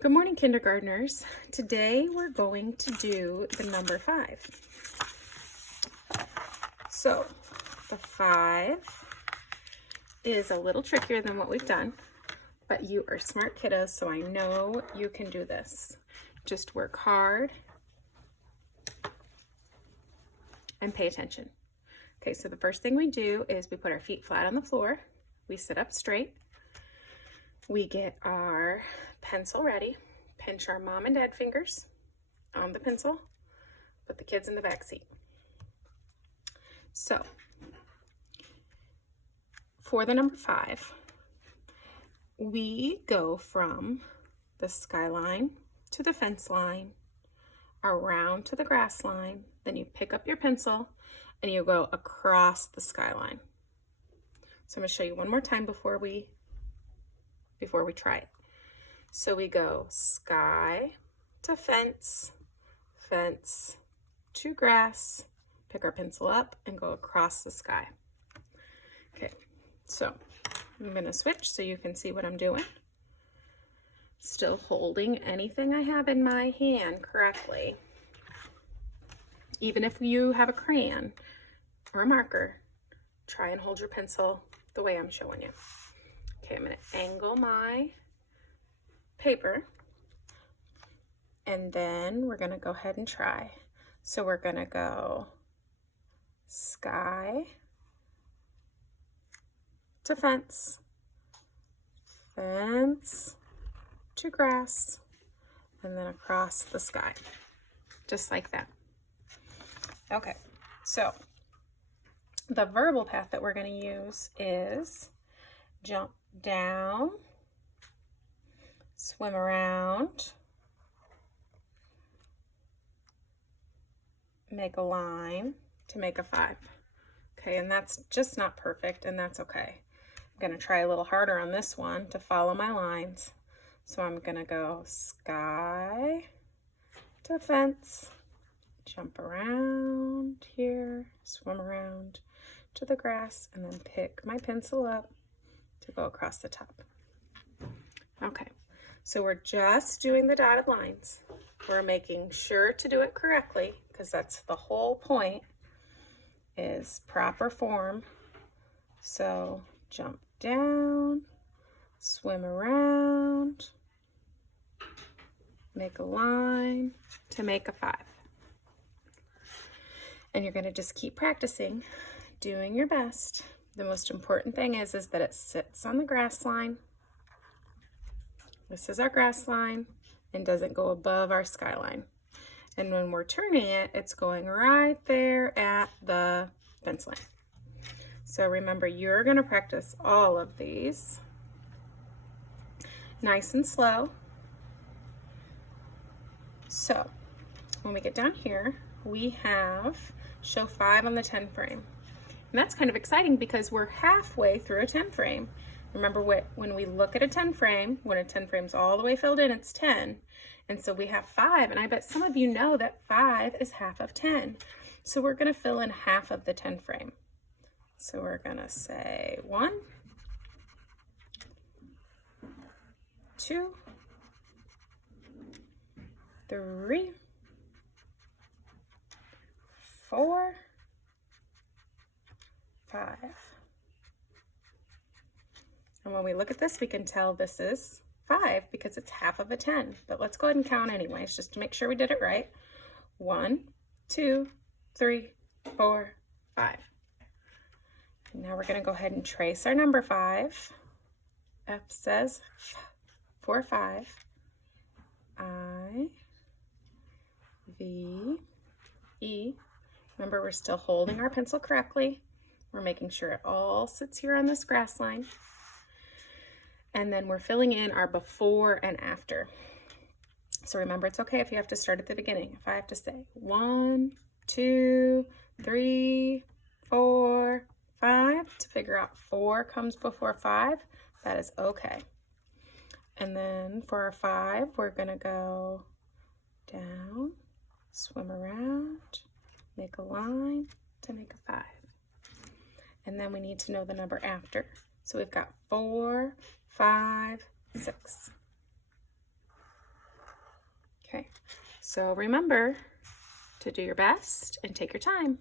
Good morning, kindergartners. Today we're going to do the number 5. So the 5 is a little trickier than what we've done, but you are smart kiddos, so I know you can do this. Just work hard and pay attention. Okay, so the first thing we do is we put our feet flat on the floor. We sit up straight. We get our pencil ready, pinch our mom and dad fingers on the pencil, put the kids in the back seat. So for the number 5, we go from the skyline to the fence line, around to the grass line, then you pick up your pencil and you go across the skyline. So I'm going to show you one more time before we try it. So we go sky to fence, fence to grass, pick our pencil up and go across the sky. Okay, so I'm gonna switch so you can see what I'm doing. Still holding anything I have in my hand correctly. Even if you have a crayon or a marker, try and hold your pencil the way I'm showing you. Okay, I'm gonna angle my paper and then we're gonna go ahead and try. So we're gonna go sky to fence, fence to grass, and then across the sky, just like that. Okay, so the verbal path that we're gonna use is jump down, swim around, make a line to make a 5. Okay, and that's just not perfect, and that's okay. I'm gonna try a little harder on this one to follow my lines. So I'm gonna go sky to fence, jump around here, swim around to the grass, and then pick my pencil up to go across the top. Okay, so we're just doing the dotted lines. We're making sure to do it correctly because that's the whole point, is proper form. So jump down, swim around, make a line to make a 5. And you're gonna just keep practicing, doing your best. The most important thing is that it sits on the grass line. This is our grass line and doesn't go above our skyline. And when we're turning it, it's going right there at the fence line. So remember, you're gonna practice all of these nice and slow. So when we get down here, we have show 5 on the 10 frame. And that's kind of exciting because we're halfway through a 10 frame. Remember, when we look at a 10 frame, when a 10 frame's all the way filled in, it's 10. And so we have 5, and I bet some of you know that 5 is half of 10. So we're gonna fill in half of the 10 frame. So we're gonna say 1, 2, 3, 4, 5. And when we look at this, we can tell this is 5 because it's half of a 10. But let's go ahead and count anyways, just to make sure we did it right. 1, 2, 3, 4, 5. And now we're going to go ahead and trace our number 5. F says 4, 5. I, V, E. Remember, we're still holding our pencil correctly. We're making sure it all sits here on this grass line. And then we're filling in our before and after. So remember, it's okay if you have to start at the beginning. If I have to say 1, 2, 3, 4, 5 to figure out 4 comes before 5, that is okay. And then for our 5, we're gonna go down, swim around, make a line to make a 5. And then we need to know the number after. So we've got 4, 5, 6. So remember to do your best and take your time.